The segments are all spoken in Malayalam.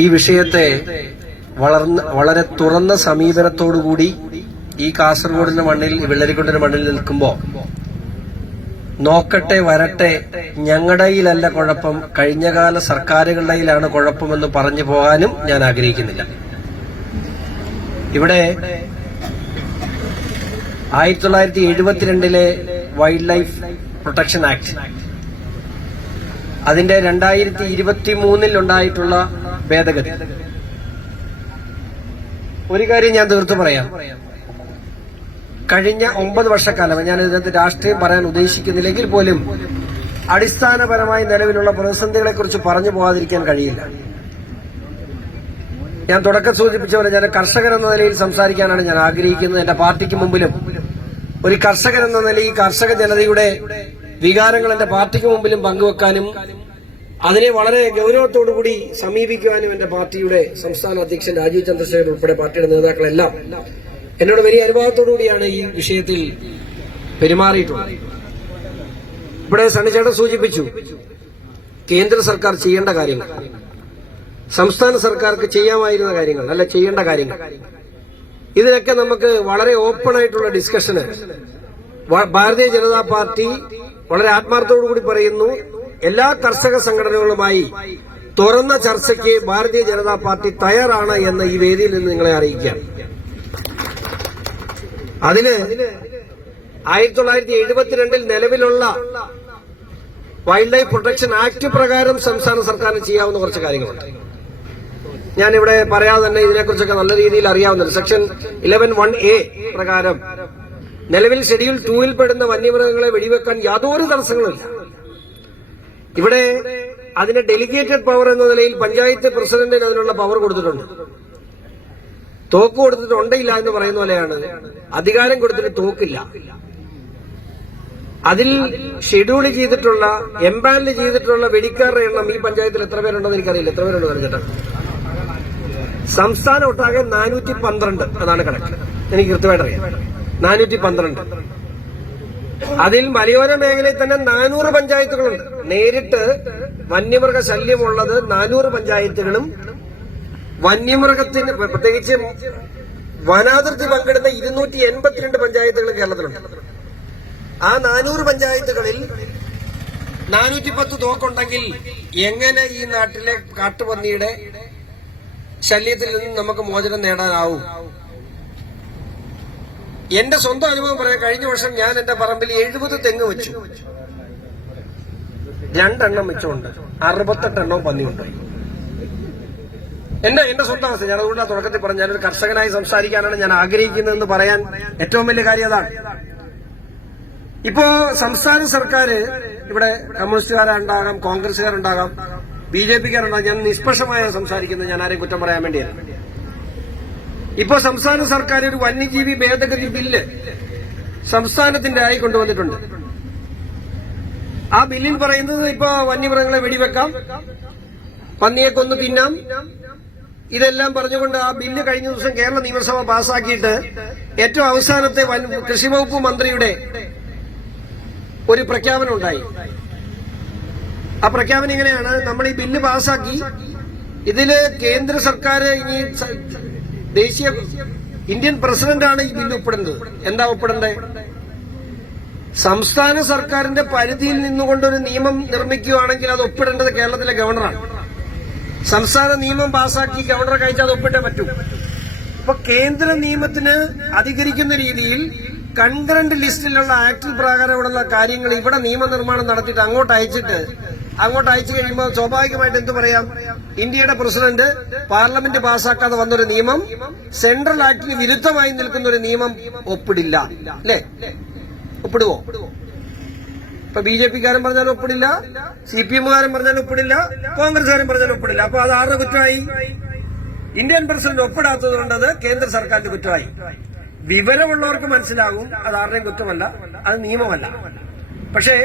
ഈ വിഷയത്തെ വളരെ തുറന്ന സമീപനത്തോടുകൂടി ഈ കാസർഗോഡിന്റെ മണ്ണിൽ, വെള്ളരിക്കുണ്ടിന്റെ മണ്ണിൽ നിൽക്കുമ്പോൾ നോക്കട്ടെ വരട്ടെ, ഞങ്ങളുടെയിലല്ല കുഴപ്പം, കഴിഞ്ഞകാല സർക്കാരുകളുടെയിലാണ് കുഴപ്പമെന്ന് പറഞ്ഞു പോകാനും ഞാൻ ആഗ്രഹിക്കുന്നില്ല. ഇവിടെ 1972 വൈൽഡ് ലൈഫ് പ്രൊട്ടക്ഷൻ ആക്ട്, അതിന്റെ 2023 ഉണ്ടായിട്ടുള്ള ഭേദഗതി. ഒരു കാര്യം ഞാൻ തീർത്തു പറയാം. കഴിഞ്ഞ 9 വർഷക്കാലം, ഞാൻ ഇതിനകത്ത് രാഷ്ട്രീയം പറയാൻ ഉദ്ദേശിക്കുന്നില്ലെങ്കിൽ പോലും അടിസ്ഥാനപരമായി നിലവിലുള്ള പ്രതിസന്ധികളെക്കുറിച്ച് പറഞ്ഞു പോകാതിരിക്കാൻ കഴിയില്ല. ഞാൻ തുടക്കം സൂചിപ്പിച്ച പോലെ ഞാൻ കർഷകൻ എന്ന നിലയിൽ സംസാരിക്കാനാണ് ഞാൻ ആഗ്രഹിക്കുന്നത്. എന്റെ പാർട്ടിക്ക് മുമ്പിലും ഒരു കർഷകൻ എന്ന നിലയിൽ കർഷക ജനതയുടെ വികാരങ്ങൾ എന്റെ പാർട്ടിക്ക് മുമ്പിലും പങ്കുവെക്കാനും അതിനെ വളരെ ഗൌരവത്തോടുകൂടി സമീപിക്കുവാനും എന്റെ പാർട്ടിയുടെ സംസ്ഥാന അധ്യക്ഷൻ രാജീവ് ചന്ദ്രശേഖരൻ ഉൾപ്പെടെ പാർട്ടിയുടെ നേതാക്കളെല്ലാം എന്നോട് വലിയ അനുഭവത്തോടുകൂടിയാണ് ഈ വിഷയത്തിൽ പെരുമാറിയിട്ടുള്ളത്. ഇവിടെ സണ്ണിച്ചേട്ടൻ സൂചിപ്പിച്ചു കേന്ദ്ര സർക്കാർ ചെയ്യേണ്ട കാര്യങ്ങൾ, സംസ്ഥാന സർക്കാർക്ക് ചെയ്യാമായിരുന്ന കാര്യങ്ങൾ, അല്ല ചെയ്യേണ്ട കാര്യങ്ങൾ. ഇതിനൊക്കെ നമുക്ക് വളരെ ഓപ്പൺ ആയിട്ടുള്ള ഡിസ്കഷന് ഭാരതീയ ജനതാ പാർട്ടി വളരെ ആത്മാർത്ഥത്തോടുകൂടി പറയുന്നു, എല്ലാ കർഷക സംഘടനകളുമായി തുറന്ന ചർച്ചയ്ക്ക് ഭാരതീയ ജനതാ പാർട്ടി തയ്യാറാണ് എന്ന് ഈ വേദിയിൽ നിന്ന് നിങ്ങളെ അറിയിക്കാം. അതിന് 1972 നിലവിലുള്ള വൈൽഡ് ലൈഫ് പ്രൊട്ടക്ഷൻ ആക്ട് പ്രകാരം സംസ്ഥാന സർക്കാരിന് ചെയ്യാവുന്ന കുറച്ച് കാര്യങ്ങളുണ്ട്. ഞാനിവിടെ പറയാതെ തന്നെ ഇതിനെക്കുറിച്ചൊക്കെ നല്ല രീതിയിൽ അറിയാവുന്നത്. സെക്ഷൻ 11(1)A പ്രകാരം നിലവിൽ ഷെഡ്യൂൾ 2 പെടുന്ന വന്യമൃഗങ്ങളെ വെടിവെക്കാൻ യാതൊരു തടസ്സങ്ങളുമില്ല. ഇവിടെ അതിന് ഡെലിഗേറ്റഡ് പവർ എന്ന നിലയിൽ പഞ്ചായത്ത് പ്രസിഡന്റിന് അതിനുള്ള പവർ കൊടുത്തിട്ടുണ്ട്. തോക്ക് കൊടുത്തിട്ട് ഉണ്ടയില്ല എന്ന് പറയുന്ന പോലെയാണ്, അധികാരം കൊടുത്തിട്ട് തോക്കില്ല. അതിൽ ഷെഡ്യൂൾ ചെയ്തിട്ടുള്ള, എംപാനൽ ചെയ്തിട്ടുള്ള വെടിക്കാരുടെ എണ്ണം ഈ പഞ്ചായത്തിൽ എത്ര പേരുണ്ടെന്ന് എനിക്കറിയില്ല. എത്ര പേരുണ്ട് പറഞ്ഞിട്ട്? സംസ്ഥാനം ഒട്ടാകെ 412. അതാണ് കണക്ക്, എനിക്ക് കൃത്യമായിട്ട് അറിയാം. 412. അതിൽ മലയോര മേഖലയിൽ തന്നെ 400 പഞ്ചായത്തുകളുണ്ട്. നേരിട്ട് വന്യമൃഗ ശല്യമുള്ളത് 400 പഞ്ചായത്തുകളും വന്യമൃഗത്തിന് പ്രത്യേകിച്ച് വനാതിർത്തി പങ്കിടുന്ന 282 പഞ്ചായത്തുകൾ കേരളത്തിലുണ്ട്. ആ 400 പഞ്ചായത്തുകളിൽ 410 തോക്കുണ്ടെങ്കിൽ എങ്ങനെ ഈ നാട്ടിലെ കാട്ടുപന്നിയുടെ ശല്യത്തിൽ നിന്ന് നമുക്ക് മോചനം നേടാനാവും? എന്റെ സ്വന്തം അനുഭവം പറയാം. കഴിഞ്ഞ വർഷം ഞാൻ എന്റെ പറമ്പിൽ 70 തെങ്ങ് വെച്ചു. 2 എണ്ണം വെച്ചുകൊണ്ട് 68 എണ്ണവും പന്നിയുണ്ട്. എന്റെ സ്വന്തം അവസ്ഥ. ഞാൻ അതുകൊണ്ടാണ് തുടക്കത്തിൽ പറഞ്ഞു, ഞാനൊരു കർഷകനായി സംസാരിക്കാനാണ് ഞാൻ ആഗ്രഹിക്കുന്നതെന്ന് പറയാൻ ഏറ്റവും വലിയ കാര്യം അതാണ്. ഇപ്പോ സംസ്ഥാന സർക്കാർ, ഇവിടെ കമ്മ്യൂണിസ്റ്റുകാരുണ്ടാകാം, കോൺഗ്രസുകാരുണ്ടാകാം, BJPക്കാരുണ്ടാകാം, ഞാൻ നിഷ്പക്ഷമായ സംസാരിക്കുന്നത്, ഞാൻ ആരെയും കുറ്റം പറയാൻ വേണ്ടിയാണ്. ഇപ്പോ സംസ്ഥാന സർക്കാർ ഒരു വന്യജീവി ഭേദഗതി ബില്ല് സംസ്ഥാനത്തിന്റെ ആയി കൊണ്ടുവന്നിട്ടുണ്ട്. ആ ബില്ലിൽ പറയുന്നത് ഇപ്പോ വന്യമൃഗങ്ങളെ വെടിവെക്കാം, പന്നിയെ കൊന്നു തിന്നാം, ഇതെല്ലാം പറഞ്ഞുകൊണ്ട് ആ ബില്ല് കഴിഞ്ഞ ദിവസം കേരള നിയമസഭ പാസാക്കിയിട്ട് ഏറ്റവും അവസാനത്തെ കൃഷിവകുപ്പ് മന്ത്രിയുടെ ഒരു പ്രഖ്യാപനം ഉണ്ടായി. ആ പ്രഖ്യാപനം ഇങ്ങനെയാണ്: നമ്മൾ ഈ ബില്ല് പാസാക്കി, ഇതില് കേന്ദ്ര സർക്കാർ ഇനി ദേശീയ ഇന്ത്യൻ പ്രസിഡന്റാണ് ഈ ബില്ല് ഒപ്പിടേണ്ടത്. എന്താ ഒപ്പിടേണ്ടത്? സംസ്ഥാന സർക്കാരിന്റെ പരിധിയിൽ നിന്നുകൊണ്ടൊരു നിയമം നിർമ്മിക്കുകയാണെങ്കിൽ അത് ഒപ്പിടേണ്ടത് കേരളത്തിലെ ഗവർണറാണ്. സംസ്ഥാന നിയമം പാസാക്കി ഗവർണറെ കഴിച്ചാൽ അത് ഒപ്പിട്ടേ പറ്റൂ. അപ്പൊ കേന്ദ്ര നിയമത്തിന് അധികരിക്കുന്ന രീതിയിൽ കൺകറന്റ് ലിസ്റ്റിലുള്ള ആക്ട് പ്രകാരമുള്ള കാര്യങ്ങൾ ഇവിടെ നിയമനിർമ്മാണം നടത്തിയിട്ട് അങ്ങോട്ട് അയച്ചു കഴിയുമ്പോൾ സ്വാഭാവികമായിട്ട് എന്ത് പറയാം? ഇന്ത്യയുടെ പ്രസിഡന്റ് പാർലമെന്റ് പാസാക്കാതെ വന്നൊരു നിയമം, സെൻട്രൽ ആക്ടിന് വിരുദ്ധമായി നിൽക്കുന്ന ഒരു നിയമം ഒപ്പിടില്ല. അല്ലേ? ഒപ്പിടുവോ? ഇപ്പൊ BJPക്കാരൻ പറഞ്ഞാലും ഒപ്പിടില്ല, CPMകാരൻ പറഞ്ഞാലും ഒപ്പിടില്ല, കോൺഗ്രസ്സുകാരൻ പറഞ്ഞാലും ഒപ്പിടില്ല. അപ്പൊ അത് ആരുടെ കുറ്റമായി? ഇന്ത്യൻ പ്രസിഡന്റ് ഒപ്പിടാത്തത് കൊണ്ട് അത് കേന്ദ്ര സർക്കാരിന്റെ കുറ്റമായി. വിവരമുള്ളവർക്ക് മനസ്സിലാകും അത് ആരുടെയും കുറ്റമല്ല, അത് നിയമമല്ല. പക്ഷേ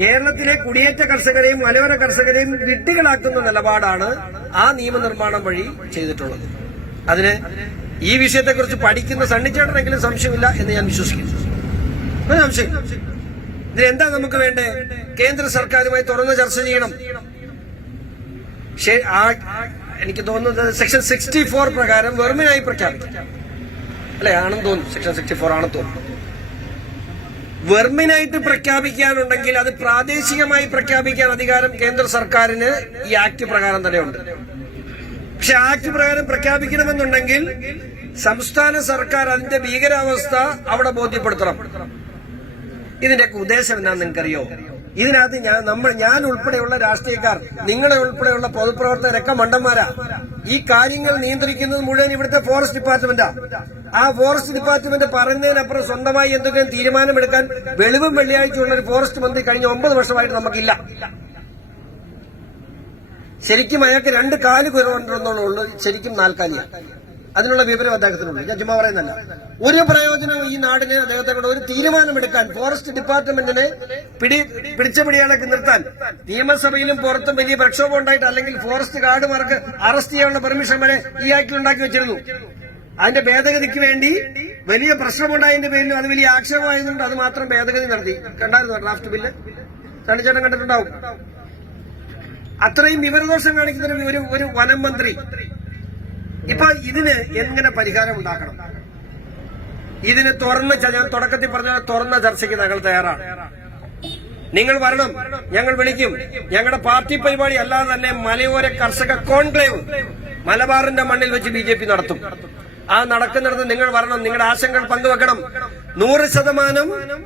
കേരളത്തിലെ കുടിയേറ്റ കർഷകരെയും മലയോര കർഷകരെയും വിഡ്ഢികളാക്കുന്ന നിലപാടാണ് ആ നിയമനിർമ്മാണം വഴി ചെയ്തിട്ടുള്ളത്. അതിന് ഈ വിഷയത്തെക്കുറിച്ച് പഠിക്കുന്ന സണ്ണിച്ചേട്ടനെങ്കിലും സംശയമില്ല എന്ന് ഞാൻ വിശ്വസിക്കുന്നു. സംശയം ഇതിനെന്താ നമുക്ക് വേണ്ടേ? കേന്ദ്ര സർക്കാരുമായി തുറന്ന് ചർച്ച ചെയ്യണം. എനിക്ക് തോന്നുന്നത് സെക്ഷൻ 64 പ്രകാരം വെർമിനായി പ്രഖ്യാപിക്കാം അല്ലെ, ആണെന്ന് തോന്നുന്നു. സെക്ഷൻ 64 ആണെന്ന് തോന്നുന്നു. വെർമിനായിട്ട് പ്രഖ്യാപിക്കാനുണ്ടെങ്കിൽ അത് പ്രാദേശികമായി പ്രഖ്യാപിക്കാൻ അധികാരം കേന്ദ്ര സർക്കാരിന് ഈ ആക്ട് പ്രകാരം തന്നെയുണ്ട്. പക്ഷെ ആക്ട് പ്രകാരം പ്രഖ്യാപിക്കണമെന്നുണ്ടെങ്കിൽ സംസ്ഥാന സർക്കാർ അതിന്റെ ഭീകരാവസ്ഥ അവിടെ ബോധ്യപ്പെടുത്തണം. ഇതിന്റെയൊക്കെ ഉദ്ദേശം എന്താണെന്ന് നിങ്ങൾക്കറിയോ? ഇതിനകത്ത് ഞാൻ ഉൾപ്പെടെയുള്ള രാഷ്ട്രീയക്കാർ, നിങ്ങളെ ഉൾപ്പെടെയുള്ള പൊതുപ്രവർത്തകരൊക്കെ മണ്ടന്മാരാ. ഈ കാര്യങ്ങൾ നിയന്ത്രിക്കുന്നത് മുഴുവൻ ഇവിടുത്തെ ഫോറസ്റ്റ് ഡിപ്പാർട്ട്മെന്റാ. ആ ഫോറസ്റ്റ് ഡിപ്പാർട്ട്മെന്റ് പറയുന്നതിനപ്പുറം സ്വന്തമായി എന്തെങ്കിലും തീരുമാനമെടുക്കാൻ വെളിവും വെള്ളിയാഴ്ചയുള്ള ഒരു ഫോറസ്റ്റ് മന്ത്രി കഴിഞ്ഞ 9 വർഷമായിട്ട് നമുക്കില്ല. ശരിക്കും അയാൾക്ക് 2 കാല് കുറവുണ്ടെന്നുള്ളൂ, ശരിക്കും 4 കാലിയാണ്. അതിനുള്ള വിവരം അദ്ദേഹത്തിനുണ്ട്. ഞാൻ ചുമ്മാ പറയുന്നല്ല. ഒരു പ്രയോജനം ഈ നാടിന് അദ്ദേഹത്തെ കൊണ്ട് ഒരു തീരുമാനമെടുക്കാൻ ഫോറസ്റ്റ് ഡിപ്പാർട്ട്മെന്റിനെ പിടിച്ച പിടിയാളൊക്കെ നിർത്താൻ നിയമസഭയിലും പുറത്തും വലിയ പ്രക്ഷോഭം ഉണ്ടായിട്ട്, അല്ലെങ്കിൽ ഫോറസ്റ്റ് ഗാർഡുമാർക്ക് അറസ്റ്റ് ചെയ്യാനുള്ള പെർമിഷൻ വരെ ഈ ആക്ടിൽ ഉണ്ടാക്കി വെച്ചിരുന്നു. അതിന്റെ ഭേദഗതിക്ക് വേണ്ടി വലിയ പ്രശ്നമുണ്ടായതിന്റെ പേരിലും അത് വലിയ ആക്ഷേപമായതുകൊണ്ട് അത് മാത്രം ഭേദഗതി നടത്തി. കണ്ടായിരുന്നു ഡ്രാഫ്റ്റ് ബില്ല്? സണ്ണിച്ചേട്ടൻ കണ്ടിട്ടുണ്ടാവും. അത്രയും വിവരദോഷം കാണിക്കുന്ന ഒരു വനം മന്ത്രി. ഇപ്പൊ ഇതിന് എങ്ങനെ പരിഹാരം ഉണ്ടാക്കണം? ഇതിന് ഞാൻ തുടക്കത്തിൽ പറഞ്ഞ തുറന്ന ചർച്ചയ്ക്ക് ഞങ്ങൾ തയ്യാറാണ്. നിങ്ങൾ വരണം, ഞങ്ങൾ വിളിക്കും. ഞങ്ങളുടെ പാർട്ടി പരിപാടി അല്ലാതെ തന്നെ മലയോര കർഷക കോൺക്ലേവ് മലബാറിന്റെ മണ്ണിൽ വെച്ച് BJP നടത്തും. ആ നടക്കുന്നിടത്ത് നിങ്ങൾ വരണം, നിങ്ങളുടെ ആശങ്കകൾ പങ്കുവെക്കണം. 100%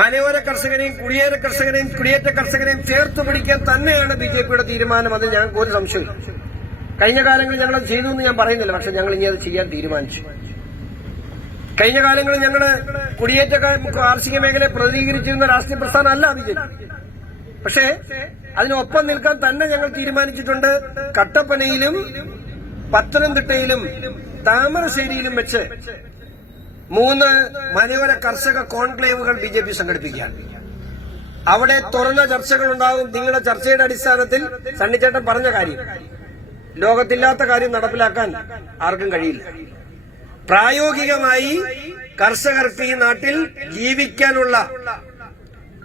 മലയോര കർഷകരെയും കുടിയേറ്റ കർഷകരെയും ചേർത്ത് പിടിക്കാൻ തന്നെയാണ് BJPയുടെ തീരുമാനം. അതിൽ ഞങ്ങൾക്ക് ഒരു സംശയമില്ല. കഴിഞ്ഞ കാലങ്ങളിൽ ഞങ്ങളത് ചെയ്തു എന്ന് ഞാൻ പറയുന്നില്ല, പക്ഷെ ഞങ്ങൾ ഇനി അത് ചെയ്യാൻ തീരുമാനിച്ചു. കഴിഞ്ഞ കാലങ്ങളിൽ ഞങ്ങൾ കുടിയേറ്റ കാർഷിക മേഖലയെ പ്രതിനിധീകരിച്ചിരുന്ന രാഷ്ട്രീയ പ്രസ്ഥാനം അല്ല BJP. പക്ഷേ അതിനൊപ്പം നിൽക്കാൻ തന്നെ ഞങ്ങൾ തീരുമാനിച്ചിട്ടുണ്ട്. കട്ടപ്പനയിലും പത്തനംതിട്ടയിലും താമരശ്ശേരിയിലും വെച്ച് 3 മലയോര കർഷക കോൺക്ലേവുകൾ BJP സംഘടിപ്പിക്കുകയാണ്. അവിടെ തുറന്ന ചർച്ചകൾ ഉണ്ടാകും. നിങ്ങളുടെ ചർച്ചയുടെ അടിസ്ഥാനത്തിൽ സണ്ണിച്ചേട്ടൻ പറഞ്ഞ കാര്യം, ലോകത്തില്ലാത്ത കാര്യം നടപ്പിലാക്കാൻ ആർക്കും കഴിയില്ല. പ്രായോഗികമായി കർഷകർക്ക് ഈ നാട്ടിൽ ജീവിക്കാനുള്ള,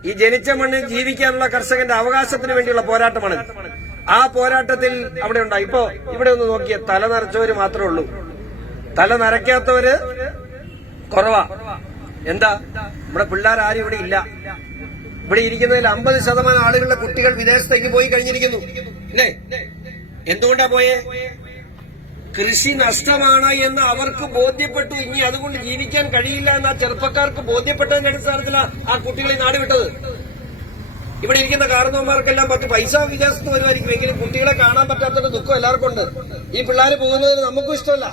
ഈ ജനിച്ച മണ്ണിൽ ജീവിക്കാനുള്ള കർഷകന്റെ അവകാശത്തിന് വേണ്ടിയുള്ള പോരാട്ടമാണ്. ആ പോരാട്ടത്തിൽ അവിടെ ഉണ്ടായി. ഇപ്പോ ഇവിടെ ഒന്ന് നോക്കിയ തല നരച്ചവര് മാത്രമേ ഉള്ളൂ, തല നരയ്ക്കാത്തവര് കുറവാ. എന്താ? ഇവിടെ പിള്ളേർ ആരും ഇവിടെ ഇല്ല. ഇവിടെ ഇരിക്കുന്നതിൽ 50% ആളുകളുടെ കുട്ടികൾ വിദേശത്തേക്ക് പോയി കഴിഞ്ഞിരിക്കുന്നു, അല്ലേ? എന്തുകൊണ്ടാ പോയേ? കൃഷി നഷ്ടമാണ് എന്ന് അവർക്ക് ബോധ്യപ്പെട്ടു. ഇനി അതുകൊണ്ട് ജീവിക്കാൻ കഴിയില്ല എന്ന് ആ ചെറുപ്പക്കാർക്ക് ബോധ്യപ്പെട്ടതിന്റെ അടിസ്ഥാനത്തിലാണ് ആ കുട്ടികളെ നാട് വിട്ടത്. ഇവിടെ ഇരിക്കുന്ന കാരണവന്മാർക്കെല്ലാം 10 പൈസ വിദേശത്ത് വരുമായിരിക്കും, എങ്കിലും കുട്ടികളെ കാണാൻ പറ്റാത്തൊരു ദുഃഖം എല്ലാവർക്കും ഉണ്ട്. ഈ പിള്ളേർ പോകുന്നതിന് നമുക്കും ഇഷ്ടമല്ല.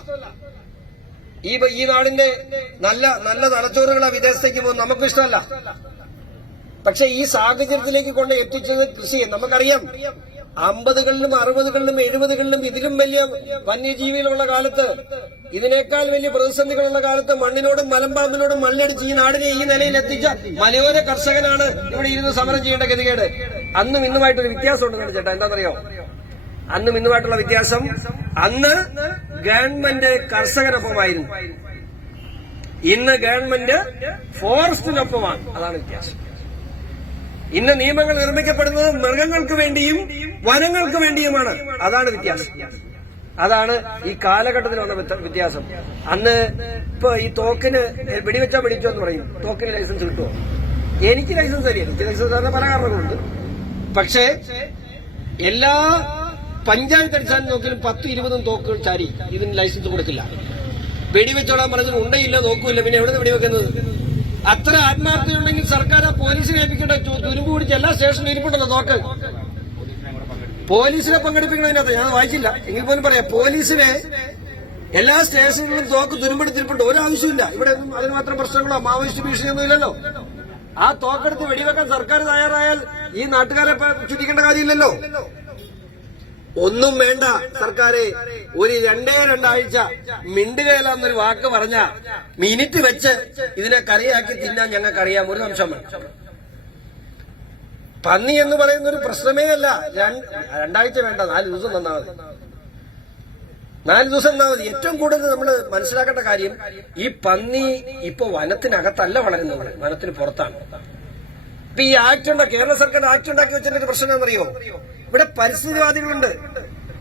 ഈ നാടിന്റെ നല്ല തലച്ചോറുകളാ വിദേശത്തേക്ക് പോകുന്നത്, നമുക്കും ഇഷ്ടമല്ല. പക്ഷെ ഈ സാഹചര്യത്തിലേക്ക് കൊണ്ട് എത്തിച്ചത് കൃഷിയെ. നമുക്കറിയാം, 50കളിലും 60കളിലും 70കളിലും ഇതിലും വലിയ വന്യജീവികളുള്ള കാലത്ത്, ഇതിനേക്കാൾ വലിയ പ്രതിസന്ധികളുള്ള കാലത്ത് മണ്ണിനോടും മലമ്പാമ്പിനോടും മണ്ണിടിച്ച് ഈ നാടിനെ ഈ നിലയിൽ എത്തിച്ച മലയോര കർഷകനാണ് ഇവിടെ ഇരുന്ന് സമരം ചെയ്യേണ്ട ഗതികേട്. അന്നും ഇന്നുമായിട്ടൊരു വ്യത്യാസമുണ്ട് ചേട്ടാ. എന്താണെന്നറിയോ? അന്നും ഇന്നുമായിട്ടുള്ള വ്യത്യാസം, അന്ന് ഗവൺമെന്റ് കർഷകനൊപ്പമായിരുന്നു, ഇന്ന് ഗവൺമെന്റ് ഫോറസ്റ്റിനൊപ്പമാണ്. അതാണ് വ്യത്യാസം. ഇന്ന് നിയമങ്ങൾ നിർമ്മിക്കപ്പെടുന്നത് മൃഗങ്ങൾക്ക് വേണ്ടിയും വനങ്ങൾക്ക് വേണ്ടിയുമാണ്. അതാണ് വ്യത്യാസം. അതാണ് ഈ കാലഘട്ടത്തിൽ വന്ന വ്യത്യാസം. അന്ന് ഇപ്പൊ ഈ തോക്കിന് വെടിവെച്ചാ പിടിച്ചോ എന്ന് പറയും. തോക്കിന് ലൈസൻസ് കിട്ടുമോ? എനിക്ക് ലൈസൻസ് അറിയാം. എനിക്ക് ലൈസൻസ് തരുന്ന പല കാരണങ്ങളുണ്ട്. പക്ഷേ എല്ലാ പഞ്ചായത്ത് അടിസ്ഥാനം നോക്കിയാലും 10-20 തോക്കുകൾ ചാരി ഇതിന് ലൈസൻസ് കൊടുക്കില്ല. വെടിവെച്ചോളാൻ പറഞ്ഞത് ഉണ്ടയില്ല, നോക്കൂല്ല, പിന്നെ എവിടെ നിന്ന് വെടിവെക്കുന്നത്? അത്ര ആത്മാർത്ഥതയുണ്ടെങ്കിൽ സർക്കാർ ആ പോലീസിനെ ഏൽപ്പിക്കേണ്ട. തുരുമ്പ് പിടിച്ച് എല്ലാ സ്റ്റേഷനിലും ഇരിപ്പുണ്ടല്ലോ തോക്ക്. പോലീസിനെ പങ്കെടുപ്പിക്കണതിനകത്ത് ഞാൻ വായിച്ചില്ല, എങ്കിൽ പോലും പറയാം, പോലീസിനെ എല്ലാ സ്റ്റേഷനുകളിലും തോക്ക് തുരുമ്പെടുത്തിരിപ്പുണ്ട്. ഒരാവശ്യമില്ല. ഇവിടെ അതിന് മാത്രം പ്രശ്നങ്ങളോ മാവോയിസ്റ്റ് ഭീഷണിയൊന്നും ഇല്ലല്ലോ. ആ തോക്കെടുത്ത് വെടിവെക്കാൻ സർക്കാർ തയ്യാറായാൽ ഈ നാട്ടുകാരെ ചുറ്റിക്കേണ്ട കാര്യമില്ലല്ലോ. ഒന്നും വേണ്ട സർക്കാരെ, ഒരു 2 ആഴ്ച മിണ്ടുകയില്ല എന്നൊരു വാക്ക് പറഞ്ഞ മിനിറ്റ് വെച്ച് ഇതിനെ കറിയാക്കി തിന്നാൻ ഞങ്ങൾക്കറിയാം. ഒരു നിമിഷം വേണം. പന്നി എന്ന് പറയുന്ന ഒരു പ്രശ്നമേ അല്ല. 2 ആഴ്ച വേണ്ട, 4 ദിവസം തന്നാ മതി. 4 ദിവസം തന്നാ മതി. ഏറ്റവും കൂടുതൽ നമ്മൾ മനസ്സിലാക്കേണ്ട കാര്യം, ഈ പന്നി ഇപ്പൊ വനത്തിനകത്തല്ല വളരുന്നത്, വനത്തിന് പുറത്താണ്. ഇപ്പൊ ഈ ആക്ട് കേരള സർക്കാർ ആക്ട് ഉണ്ടാക്കി വെച്ചതിന്റെ പ്രശ്നം എന്നറിയോ? ഇവിടെ പരിസ്ഥിതിവാദികളുണ്ട്.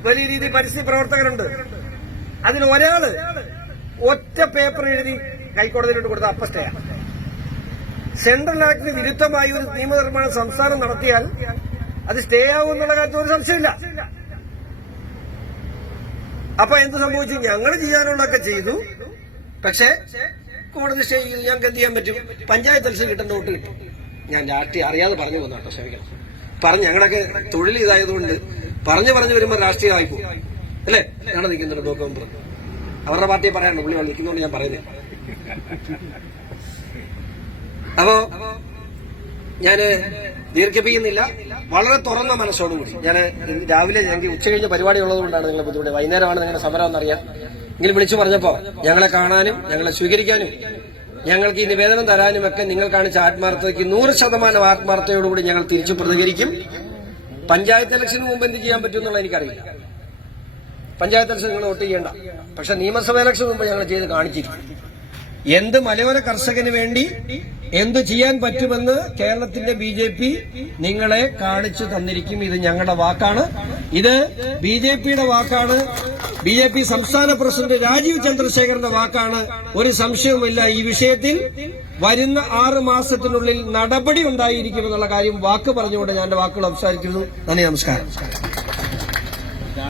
വലിയ രീതിയിൽ പരിസ്ഥിതി പ്രവർത്തകരുണ്ട്. അതിൽ ഒരാള് ഒറ്റ പേപ്പർ എഴുതി ഹൈക്കോടതിയിലോട്ട് കൊടുത്ത അപ്പ സ്റ്റേ. സെൻട്രൽ ആക്ടിന് വിരുദ്ധമായി ഒരു നിയമനിർമ്മാണം സംസ്ഥാനം നടത്തിയാൽ അത് സ്റ്റേ ആവുമെന്നുള്ള കാര്യത്തിൽ ഒരു സംശയമില്ല. അപ്പൊ എന്ത് സംഭവിച്ചു? ഞങ്ങൾ ചെയ്യാനുള്ളതൊക്കെ ചെയ്തു, പക്ഷേ കോടതി സ്റ്റേ ചെയ്തു. ഞങ്ങൾക്ക് എന്ത് ചെയ്യാൻ പറ്റും? പഞ്ചായത്ത് എലക്ഷൻ കിട്ടേണ്ട വോട്ട് കിട്ടും. ഞാൻ രാഷ്ട്രീയം അറിയാതെ പറഞ്ഞു പോകുന്നു, ക്ഷമിക്കണം. ഞങ്ങളൊക്കെ തൊഴിൽ ഇതായതുകൊണ്ട് പറഞ്ഞു വരുമ്പോൾ രാഷ്ട്രീയമായി പോകും അല്ലേ? ഞാൻ നിൽക്കുന്നുണ്ട് ബ്ലോക്ക് മെമ്പർ, അവരുടെ പാർട്ടിയെ പറയാനുണ്ട്, പുള്ളി നിൽക്കുന്നതുകൊണ്ട് ഞാൻ പറയുന്നില്ല. അപ്പോ ഞാന് ദീർഘിപ്പിക്കുന്നില്ല. വളരെ തുറന്ന മനസ്സോടുകൂടി ഞാൻ രാവിലെ ഞങ്ങൾക്ക് ഉച്ച കഴിഞ്ഞ പരിപാടി ഉള്ളതുകൊണ്ടാണ് നിങ്ങളെ ബുദ്ധിമുട്ട്. വൈകുന്നേരമാണ് നിങ്ങളുടെ സമരം എന്നറിയാം. എങ്കിലും വിളിച്ചു പറഞ്ഞപ്പോ ഞങ്ങളെ കാണാനും ഞങ്ങളെ സ്വീകരിക്കാനും ഞങ്ങൾക്ക് ഈ നിവേദനം തരാനും ഒക്കെ നിങ്ങൾ കാണിച്ച ആത്മാർത്ഥതയ്ക്ക് 100% ആത്മാർത്ഥതയോടുകൂടി ഞങ്ങൾ തിരിച്ചു പ്രതികരിക്കും. പഞ്ചായത്ത് ഇലക്ഷന് മുമ്പ് എന്ത് ചെയ്യാൻ പറ്റും എന്നുള്ള എനിക്കറിയില്ല. പഞ്ചായത്ത് ഇലക്ഷൻ നിങ്ങൾ വോട്ട് ചെയ്യേണ്ട, പക്ഷെ നിയമസഭാ ഇലക്ഷന് മുമ്പ് ഞങ്ങൾ ചെയ്ത് കാണിച്ചിരിക്കും. എന്ത് മലയോര കർഷകന് വേണ്ടി എന്ത് ചെയ്യാൻ പറ്റുമെന്ന് കേരളത്തിന്റെ BJP നിങ്ങളെ കാണിച്ചു തന്നിരിക്കും. ഇത് ഞങ്ങളുടെ വാക്കാണ്, ഇത് BJPയുടെ വാക്കാണ്, BJP സംസ്ഥാന പ്രസിഡന്റ് രാജീവ് ചന്ദ്രശേഖരന്റെ വാക്കാണ്. ഒരു സംശയവുമില്ല, ഈ വിഷയത്തിൽ വരുന്ന 6 മാസത്തിനുള്ളിൽ നടപടി ഉണ്ടായിരിക്കുമെന്നുള്ള കാര്യം വാക്ക് പറഞ്ഞുകൊണ്ട് ഞാൻ എന്റെ വാക്കുകൾ അവസാനിക്കുന്നു. നന്ദി, നമസ്കാരം.